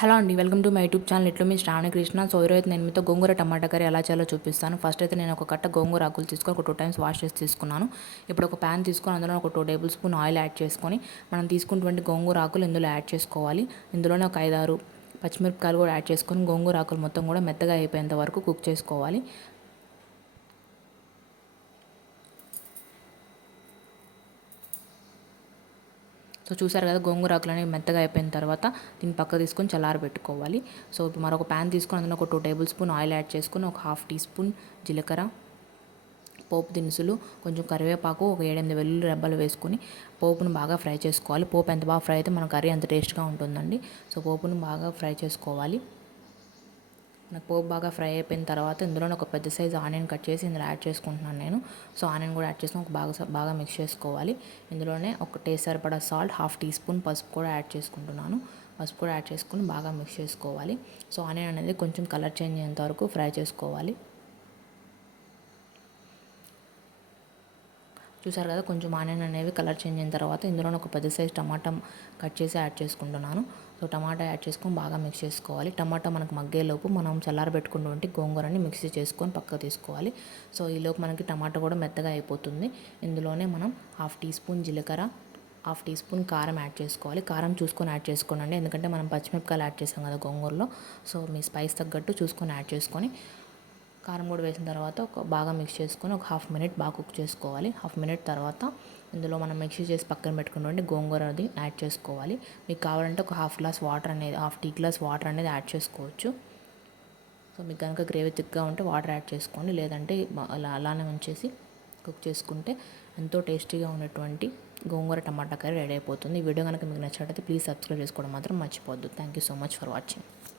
Hello అండి, welcome to my YouTube channel. ఇట్లో మీ Shravani Krishna. So ఈరోజు నేను మీతో గోంగూర టమాటా కర్రీ ఎలా చేయాలో చూపిస్తాను. ఫస్ట్ అయితే నేను ఒక కట్ట గోంగూర ఆకులు తీసుకొని ఒక 2 టైమ్స్ వాష్ చేసి తీసుకున్నాను. ఇప్పుడు ఒక ప్యాన్ తీసుకొని అందులో ఒక 2 టేబుల్ స్పూన్ ఆయిల్ యాడ్ చేసుకొని మనం తీసుకున్నటువంటి గోంగూర ఆకులు ఇందులో యాడ్ చేసుకోవాలి. ఇందులోనే ఒక 5-6 పచ్చిమిరపకాయలు కూడా యాడ్ చేసుకొని గోంగూర ఆకులు మొత్తం కూడా మెత్తగా అయిపోయేంత వరకు కుక్ చేసుకోవాలి. సో చూసారు కదా, గోంగూర ఆకులు అనేవి మెత్తగా అయిపోయిన తర్వాత దీన్ని పక్క తీసుకొని చల్లారబెట్టుకోవాలి. సో ఇప్పుడు మరొక ప్యాన్ తీసుకొని అందులో ఒక 2 టేబుల్ స్పూన్ ఆయిల్ యాడ్ చేసుకొని ఒక 1/2 టీ స్పూన్ జీలకర్ర, పోపు దినుసులు, కొంచెం కరివేపాకు, ఒక 7-8 వెల్లుల్లి రెబ్బలు వేసుకొని పోపును బాగా ఫ్రై చేసుకోవాలి. పోపు ఎంత బాగా ఫ్రై అయితే మన కర్రీ అంత టేస్ట్గా ఉంటుందండి. సో పోపును బాగా ఫ్రై చేసుకోవాలి. నాకు పోపు బాగా ఫ్రై అయిపోయిన తర్వాత ఇందులో ఒక పెద్ద సైజు ఆనియన్ కట్ చేసి ఇందులో యాడ్ చేసుకుంటున్నాను నేను. సో ఆనియన్ కూడా యాడ్ చేసుకొని బాగా మిక్స్ చేసుకోవాలి. ఇందులోనే ఒక టేస్ట్ సరిపడా సాల్ట్, 1/2 టీ స్పూన్ పసుపు కూడా యాడ్ చేసుకుంటున్నాను. పసుపు కూడా యాడ్ చేసుకొని బాగా మిక్స్ చేసుకోవాలి. సో ఆనియన్ అనేది కొంచెం కలర్ చేంజ్ అయ్యేంత వరకు ఫ్రై చేసుకోవాలి. చూసారు కదా, కొంచెం ఆనియన్ అనేవి కలర్ చేంజ్ అయిన తర్వాత ఇందులో ఒక పెద్ద సైజ్ టమాటా కట్ చేసి యాడ్ చేసుకుంటున్నాను. సో టమాటా యాడ్ చేసుకొని బాగా మిక్స్ చేసుకోవాలి. టమాటా మనకు మగ్గేలోపు మనం చల్లారబెట్టుకున్నటువంటి గోంగూరని మిక్సీ చేసుకొని పక్కకు తీసుకోవాలి. సో ఈలోపు మనకి టమాటా కూడా మెత్తగా అయిపోతుంది. ఇందులోనే మనం 1/2 టీ స్పూన్ జీలకర్ర, 1/2 టీ స్పూన్ కారం యాడ్ చేసుకోవాలి. కారం చూసుకొని యాడ్ చేసుకోండి, ఎందుకంటే మనం పచ్చిమిరపకాయలు యాడ్ చేసాం కదా గోంగూరలో. సో మీ స్పైస్ తగ్గట్టు చూసుకొని యాడ్ చేసుకొని కారం కూడా వేసిన తర్వాత బాగా మిక్స్ చేసుకొని ఒక 1/2 మినిట్ బాగా కుక్ చేసుకోవాలి. 1/2 మినిట్ తర్వాత ఇందులో మనం మిక్సీ చేసి పక్కన పెట్టుకున్నటువంటి గోంగూర అది యాడ్ చేసుకోవాలి. మీకు కావాలంటే ఒక 1/2 టీ గ్లాస్ వాటర్ అనేది యాడ్ చేసుకోవచ్చు. సో మీకు కనుక గ్రేవీ థిక్గా ఉంటే వాటర్ యాడ్ చేసుకోండి, లేదంటే అలానే ఉంచేసి కుక్ చేసుకుంటే ఎంతో టేస్టీగా ఉన్నటువంటి గోంగూర టమాటా కర్రీ రెడీ అయిపోతుంది. ఈ వీడియో కనుక మీకు నచ్చినట్లయితే ప్లీజ్ సబ్స్క్రైబ్ చేసుకోవడం మాత్రం మర్చిపోవద్దు. Thank you so much for watching.